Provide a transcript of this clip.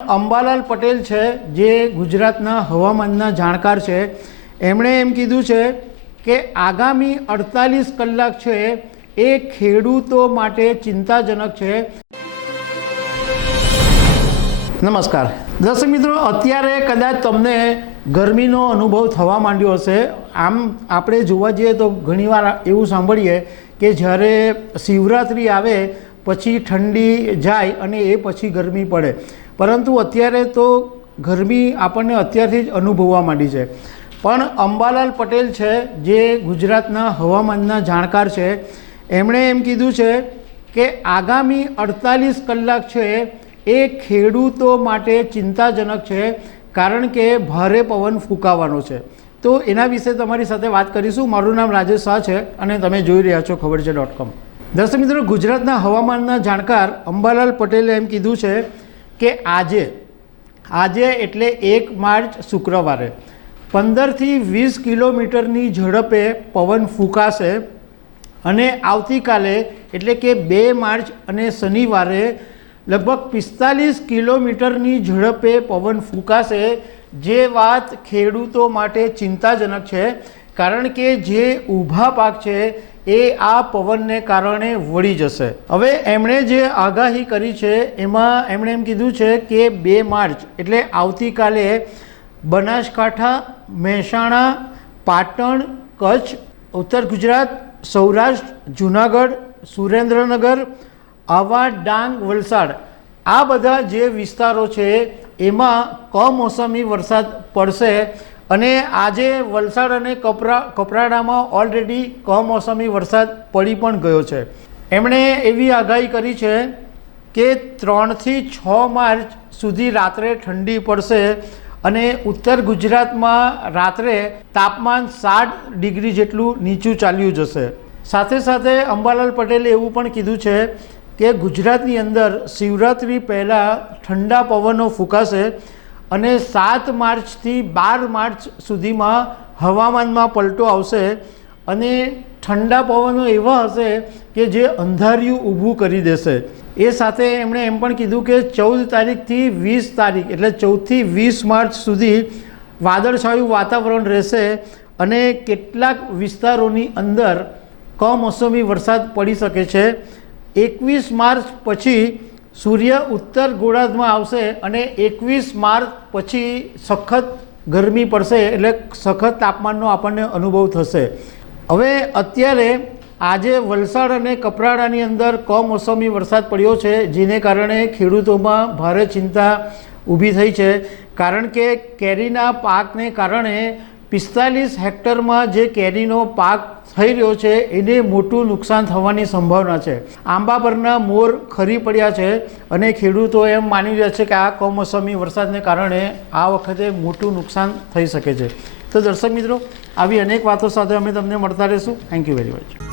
અંબાલાલ પટેલ છે જે ગુજરાતના હવામાનના જાણકાર છે, એમણે એમ કીધું છે કે આગામી 48 કલાક છે એ ખેડૂતો માટે ચિંતાજનક છે। નમસ્કાર દર્શક મિત્રો, અત્યારે કદાચ તમને ગરમીનો અનુભવ થવા માંડ્યો હશે। આમ આપણે જોવા જઈએ તો ઘણીવાર એવું સાંભળીએ કે જ્યારે શિવરાત્રિ આવે પછી ઠંડી જાય અને એ પછી ગરમી પડે, પરંતુ અત્યારે તો ગરમી આપણને અત્યારથી જ અનુભવવા માંડી છે। પણ અંબાલાલ પટેલ છે જે ગુજરાતના હવામાનના જાણકાર છે, એમણે એમ કીધું છે કે આગામી 48 કલાક છે એ ખેડૂતો માટે ચિંતાજનક છે, કારણ કે ભારે પવન ફૂંકાવાનો છે। તો એના વિશે તમારી સાથે વાત કરીશું। મારું નામ રાજેશ શાહ છે અને તમે જોઈ રહ્યા છો ખબર છે.com। દર્શક મિત્રો, ગુજરાતના હવામાનના જાણકાર અંબાલાલ પટેલે એમ કીધું છે કે આજે એટલે 1 માર્ચ શુક્રવારે 15 થી 20 કિલોમીટરની ઝડપે પવન ફૂંકાશે અને આવતીકાલે એટલે કે 2 માર્ચ અને શનિવારે લગભગ 45 કિલોમીટરની ઝડપે પવન ફૂંકાશે। જે વાત ખેડૂતો માટે ચિંતાજનક છે, કારણ કે જે ઊભા પાક છે એ આ પવનને કારણે વળી જશે। હવે એમણે જે આગાહી કરી છે એમાં એમણે એમ કીધું છે કે 2 માર્ચ એટલે આવતીકાલે બનાસકાંઠા, મહેસાણા, પાટણ, કચ્છ, ઉત્તર ગુજરાત, સૌરાષ્ટ્ર, જૂનાગઢ, સુરેન્દ્રનગર, આવા, ડાંગ, વલસાડ આ બધા જે વિસ્તારો છે એમાં કમોસમી વરસાદ પડશે। અને આજે વલસાડ અને કપરાડામાં ઓલરેડી કમોસમી વરસાદ પડી પણ ગયો છે। એમણે એવી આગાહી કરી છે કે 3 થી 6 માર્ચ સુધી રાત્રે ઠંડી પડશે અને ઉત્તર ગુજરાતમાં રાત્રે તાપમાન 60 ડિગ્રી જેટલું નીચું ચાલ્યું જશે। સાથે સાથે અંબાલાલ પટેલે એવું પણ કીધું છે કે ગુજરાતની અંદર શિવરાત્રિ પહેલાં ઠંડા પવનો ફૂંકાશે અને 7 માર્ચથી 12 માર્ચ સુધીમાં હવામાનમાં પલટો આવશે અને ઠંડા પવનો એવા હશે કે જે અંધારિયું ઊભું કરી દેશે। એ સાથે એમણે એમ પણ કીધું કે 14 તારીખથી 20 તારીખ એટલે 14થી 20 માર્ચ સુધી વાદળછાયું વાતાવરણ રહેશે અને કેટલાક વિસ્તારોની અંદર કમોસમી વરસાદ પડી શકે છે। 21 માર્ચ પછી સૂર્ય ઉત્તર ગોળાર્ધમાં આવશે અને 21 માર્ચ પછી સખત ગરમી પડશે, એટલે સખત તાપમાનનો આપણને અનુભવ થશે। હવે અત્યારે આજે વલસાડ અને કપરાડાની અંદર કમોસમી વરસાદ પડ્યો છે, જેને કારણે ખેડૂતોમાં ભારે ચિંતા ઊભી થઈ છે, કારણ કે કેરીના પાકને કારણે 45 હેક્ટરમાં જે કેરીનો પાક થઈ રહ્યો છે એને મોટું નુકસાન થવાની સંભાવના છે। આંબા પરના મોર ખરી પડ્યા છે અને ખેડૂતો એમ માની રહ્યા છે કે આ કમોસમી વરસાદને કારણે આ વખતે મોટું નુકસાન થઈ શકે છે। તો દર્શક મિત્રો, આવી અનેક વાતો સાથે અમે તમને મળતા રહીશું। Thank you very much.